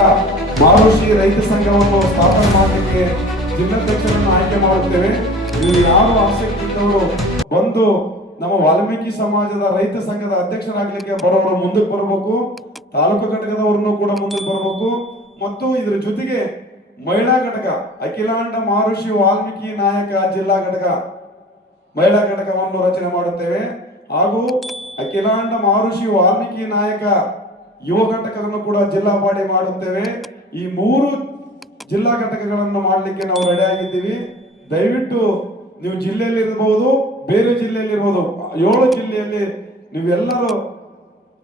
ಮಾರುಷಿ ರೈತ ಸಂಘವನ್ನು ಸ್ಥಾಪನೆ ಮಾಡಲಿಕ್ಕೆ ಜಿಲ್ಲಾಧ್ಯಕ್ಷರನ್ನು ಆಯ್ಕೆ ಮಾಡುತ್ತೇವೆ. ನೀವು ಯಾರು ಆಸಕ್ತಿ ಇದ್ದವರು ಬಂದು ನಮ್ಮ ವಾಲ್ಮೀಕಿ ಸಮಾಜದ ರೈತ ಸಂಘದ ಅಧ್ಯಕ್ಷರಾಗಲಿಕ್ಕೆ ಬರೋರು ಮುಂದಕ್ಕೆ ಬರಬೇಕು. ತಾಲೂಕು ಘಟಕದವರನ್ನು ಕೂಡ ಮುಂದಕ್ಕೆ ಬರಬೇಕು. ಮತ್ತು ಇದರ ಜೊತೆಗೆ ಮಹಿಳಾ ಘಟಕ, ಅಖಿಲಾಂಡ ಮಾರುಷಿ ವಾಲ್ಮೀಕಿ ನಾಯಕ ಜಿಲ್ಲಾ ಘಟಕ ಮಹಿಳಾ ಘಟಕವನ್ನು ರಚನೆ ಮಾಡುತ್ತೇವೆ. ಹಾಗೂ ಅಖಿಲಾಂಡ ಮಾರುಷಿ ವಾಲ್ಮೀಕಿ ನಾಯಕ ಯುವ ಘಟಕವನ್ನು ಕೂಡ ಜಿಲ್ಲಾ ಬಾಡಿ ಮಾಡುತ್ತೇವೆ. ಈ 3 ಜಿಲ್ಲಾ ಘಟಕಗಳನ್ನು ಮಾಡಲಿಕ್ಕೆ ನಾವು ರೆಡಿ ಆಗಿದ್ದೀವಿ. ದಯವಿಟ್ಟು ನೀವು ಜಿಲ್ಲೆಯಲ್ಲಿ ಇರಬಹುದು, ಬೇರೆ ಜಿಲ್ಲೆಯಲ್ಲಿ ಇರಬಹುದು, 7 ಜಿಲ್ಲೆಯಲ್ಲಿ ನೀವೆಲ್ಲರೂ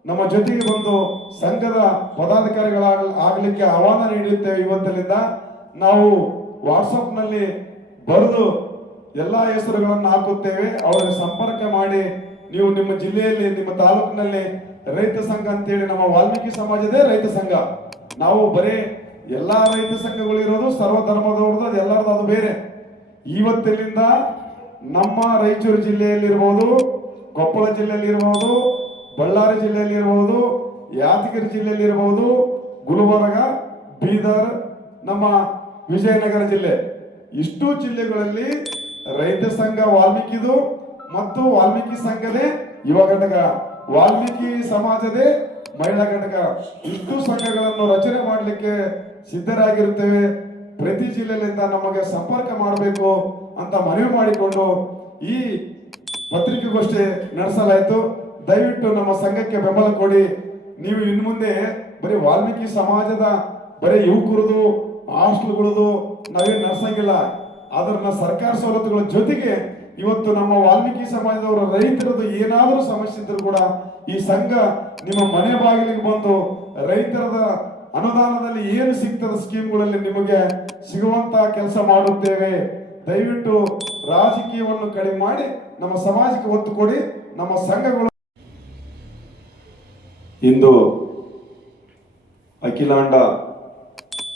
ನಮ್ಮ ಜೊತೆಗೆ ಬಂದು ಸಂಘದ ಪದಾಧಿಕಾರಿಗಳಾಗಲಿಕ್ಕೆ ಆಹ್ವಾನ ನೀಡುತ್ತೇವೆ. ಇವತ್ತಿನಿಂದ ನಾವು ವಾಟ್ಸಪ್ನಲ್ಲಿ ಬರೆದು ಎಲ್ಲ ಹೆಸರುಗಳನ್ನು ಹಾಕುತ್ತೇವೆ. ಅವರಿಗೆ ಸಂಪರ್ಕ ಮಾಡಿ ನೀವು ನಿಮ್ಮ ಜಿಲ್ಲೆಯಲ್ಲಿ, ನಿಮ್ಮ ತಾಲೂಕಿನಲ್ಲಿ ರೈತ ಸಂಘ ಅಂತೇಳಿ, ನಮ್ಮ ವಾಲ್ಮೀಕಿ ಸಮಾಜದೇ ರೈತ ಸಂಘ. ನಾವು ಬರೀ ಎಲ್ಲಾ ರೈತ ಸಂಘಗಳು ಇರೋದು ಸರ್ವ ಧರ್ಮದವ್ರದ್ದು, ಅದು ಎಲ್ಲರದ್ದು, ಅದು ಬೇರೆ. ಇವತ್ತಿನಿಂದ ನಮ್ಮ ರಾಯಚೂರು ಜಿಲ್ಲೆಯಲ್ಲಿ ಇರಬಹುದು, ಕೊಪ್ಪಳ ಜಿಲ್ಲೆಯಲ್ಲಿ ಇರಬಹುದು, ಬಳ್ಳಾರಿ ಜಿಲ್ಲೆಯಲ್ಲಿ ಇರಬಹುದು, ಯಾದಗಿರಿ ಜಿಲ್ಲೆಯಲ್ಲಿ ಇರಬಹುದು, ಗುಲ್ಬರ್ಗ, ಬೀದರ್, ನಮ್ಮ ವಿಜಯನಗರ ಜಿಲ್ಲೆ, ಇಷ್ಟು ಜಿಲ್ಲೆಗಳಲ್ಲಿ ರೈತ ಸಂಘ ವಾಲ್ಮೀಕಿದು ಮತ್ತು ವಾಲ್ಮೀಕಿ ಸಂಘದೇ ಯುವ ಘಟಕ, ವಾಲ್ಮೀಕಿ ಸಮಾಜದೇ ಮಹಿಳಾ ಘಟಕ, ಇಷ್ಟು ಸಂಘಗಳನ್ನು ರಚನೆ ಮಾಡಲಿಕ್ಕೆ ಸಿದ್ಧರಾಗಿರುತ್ತೇವೆ. ಪ್ರತಿ ಜಿಲ್ಲೆಯಿಂದ ನಮಗೆ ಸಂಪರ್ಕ ಮಾಡಬೇಕು ಅಂತ ಮನವಿ ಮಾಡಿಕೊಂಡು ಈ ಪತ್ರಿಕೆಗೋಷ್ಠಿ ನಡೆಸಲಾಯಿತು. ದಯವಿಟ್ಟು ನಮ್ಮ ಸಂಘಕ್ಕೆ ಬೆಂಬಲ ಕೊಡಿ. ನೀವು ಇನ್ನು ಮುಂದೆ ಬರೀ ವಾಲ್ಮೀಕಿ ಸಮಾಜದ ಬರೀ ಯುವಕರದು ಹಾಸ್ಟೆಲ್ಗಳದು ನಾವೇನು ನಡೆಸಂಗಿಲ್ಲ. ಅದನ್ನ ಸರ್ಕಾರ ಸವಲತ್ತುಗಳ ಜೊತೆಗೆ ಇವತ್ತು ನಮ್ಮ ವಾಲ್ಮೀಕಿ ಸಮಾಜದವರ ರೈತರದ್ದು ಏನಾದರೂ ಸಮಸ್ಯೆ ಇದ್ರೂ ಕೂಡ ಈ ಸಂಘ ನಿಮ್ಮ ಮನೆ ಬಾಗಿಲಿಗೆ ಬಂದು ರೈತರದ ಅನುದಾನದಲ್ಲಿ ಏನು ಸಿಗ್ತದ ಸ್ಕೀಮ್ಗಳಲ್ಲಿ ನಿಮಗೆ ಸಿಗುವಂತ ಕೆಲಸ ಮಾಡುತ್ತೇವೆ. ದಯವಿಟ್ಟು ರಾಜಕೀಯವನ್ನು ಕಡಿಮೆ ಮಾಡಿ ನಮ್ಮ ಸಮಾಜಕ್ಕೆ ಒತ್ತು ಕೊಡಿ. ನಮ್ಮ ಸಂಘಗಳು ಇಂದು ಅಖಿಲಾಂಡ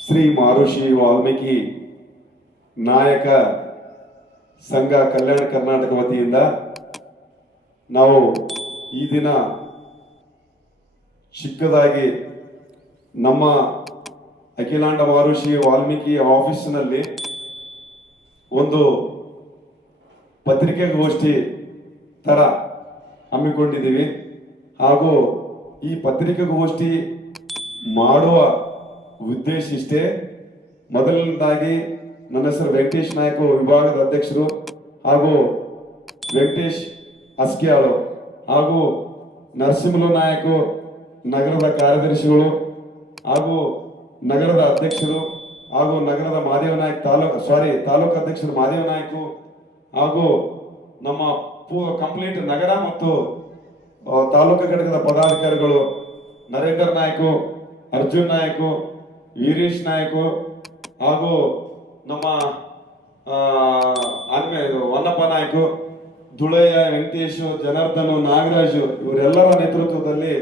ಶ್ರೀ ಮಾರುಷಿ ವಾಲ್ಮೀಕಿ ನಾಯಕ ಸಂಘ ಕಲ್ಯಾಣ ಕರ್ನಾಟಕ ವತಿಯಿಂದ ನಾವು ಈ ದಿನ ಚಿಕ್ಕದಾಗಿ ನಮ್ಮ ಅಖಿಲಾಂಡ ಮಾರುಷಿ ವಾಲ್ಮೀಕಿ ಆಫೀಸಿನಲ್ಲಿ ಒಂದು ಪತ್ರಿಕಾಗೋಷ್ಠಿ ತರ ಹಮ್ಮಿಕೊಂಡಿದ್ದೀವಿ. ಹಾಗೂ ಈ ಪತ್ರಿಕಾಗೋಷ್ಠಿ ಮಾಡುವ ಉದ್ದೇಶ ಇಷ್ಟೇ. ಮೊದಲನೇದಾಗಿ ನನ್ನ ಹೆಸರು ವೆಂಕಟೇಶ್ ನಾಯಕ್, ವಿಭಾಗದ ಅಧ್ಯಕ್ಷರು, ಹಾಗೂ ವೆಂಕಟೇಶ್ ಅಸ್ಕಿಯಾಳು, ಹಾಗೂ ನರಸಿಂಹಲು ನಾಯಕ್ ನಗರದ ಕಾರ್ಯದರ್ಶಿಗಳು, ಹಾಗೂ ನಗರದ ಅಧ್ಯಕ್ಷರು, ಹಾಗೂ ನಗರದ ಮಾದೇವ ನಾಯಕ್ ತಾಲೂಕು ಅಧ್ಯಕ್ಷರು ಮಾದೇವ ನಾಯಕ್, ಹಾಗೂ ನಮ್ಮ ಕಂಪ್ಲೀಟ್ ನಗರ ಮತ್ತು ತಾಲೂಕು ಘಟಕದ ಪದಾಧಿಕಾರಿಗಳು ನರೇಂದ್ರ ನಾಯಕ್, ಅರ್ಜುನ್ ನಾಯಕ್, ವೀರೇಶ್ ನಾಯಕ್, ಹಾಗೂ ನಮ್ಮ ವನ್ನಪ್ಪ ನಾಯಕ್, ದುಳಯ್ಯ, ವೆಂಕಟೇಶ್, ಜನಾರ್ದನ್, ನಾಗರಾಜು, ಇವರೆಲ್ಲರ ನೇತೃತ್ವದಲ್ಲಿ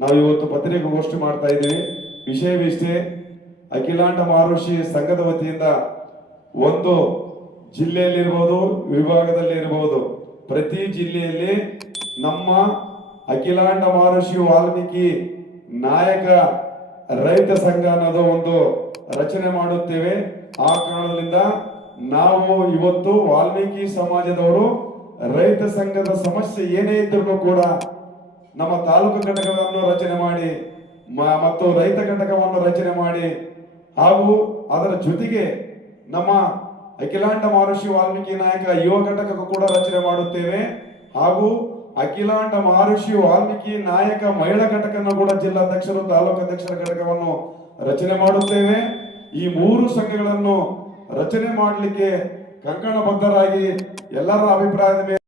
ನಾವು ಇವತ್ತು ಪತ್ರಿಕಾಗೋಷ್ಠಿ ಮಾಡ್ತಾ ಇದ್ದೀವಿ. ವಿಷಯವಿಷ್ಟೇ, ಅಖಿಲಾಂಡ ಮಾರುಷಿ ಸಂಘದ ವತಿಯಿಂದ ಒಂದು ಜಿಲ್ಲೆಯಲ್ಲಿರ್ಬೋದು, ವಿಭಾಗದಲ್ಲಿ ಇರಬಹುದು, ಪ್ರತಿ ಜಿಲ್ಲೆಯಲ್ಲಿ ನಮ್ಮ ಅಖಿಲಾಂಡ ಮಾರುಷಿ ವಾಲ್ಮೀಕಿ ನಾಯಕ ರೈತ ಸಂಘ ಅನ್ನೋದು ಒಂದು ರಚನೆ ಮಾಡುತ್ತೇವೆ. ಆ ಕಾರಣದಿಂದ ನಾವು ಇವತ್ತು ವಾಲ್ಮೀಕಿ ಸಮಾಜದವರು ರೈತ ಸಂಘದ ಸಮಸ್ಯೆ ಏನೇ ಇದ್ರೂ ಕೂಡ ನಮ್ಮ ತಾಲೂಕು ಘಟಕವನ್ನು ರಚನೆ ಮಾಡಿ ಮತ್ತು ರೈತ ಘಟಕವನ್ನು ರಚನೆ ಮಾಡಿ, ಹಾಗೂ ಅದರ ಜೊತೆಗೆ ನಮ್ಮ ಅಖಿಲಾಂಡ ಮಾರುಷಿ ವಾಲ್ಮೀಕಿ ನಾಯಕ ಯುವ ಘಟಕ ಕೂಡ ರಚನೆ ಮಾಡುತ್ತೇವೆ. ಹಾಗೂ ಅಖಿಲಾಂಡ ಮಾರುಷಿ ವಾಲ್ಮೀಕಿ ನಾಯಕ ಮಹಿಳಾ ಘಟಕವನ್ನು ಕೂಡ ಜಿಲ್ಲಾಧ್ಯಕ್ಷರು, ತಾಲೂಕು ಅಧ್ಯಕ್ಷರ ಘಟಕವನ್ನು ರಚನೆ ಮಾಡುತ್ತೇವೆ. ಈ 3 ಸಂಘಗಳನ್ನು ರಚನೆ ಮಾಡಲಿಕ್ಕೆ ಕಂಕಣಬದ್ಧರಾಗಿ ಎಲ್ಲರ ಅಭಿಪ್ರಾಯದ ಮೇಲೆ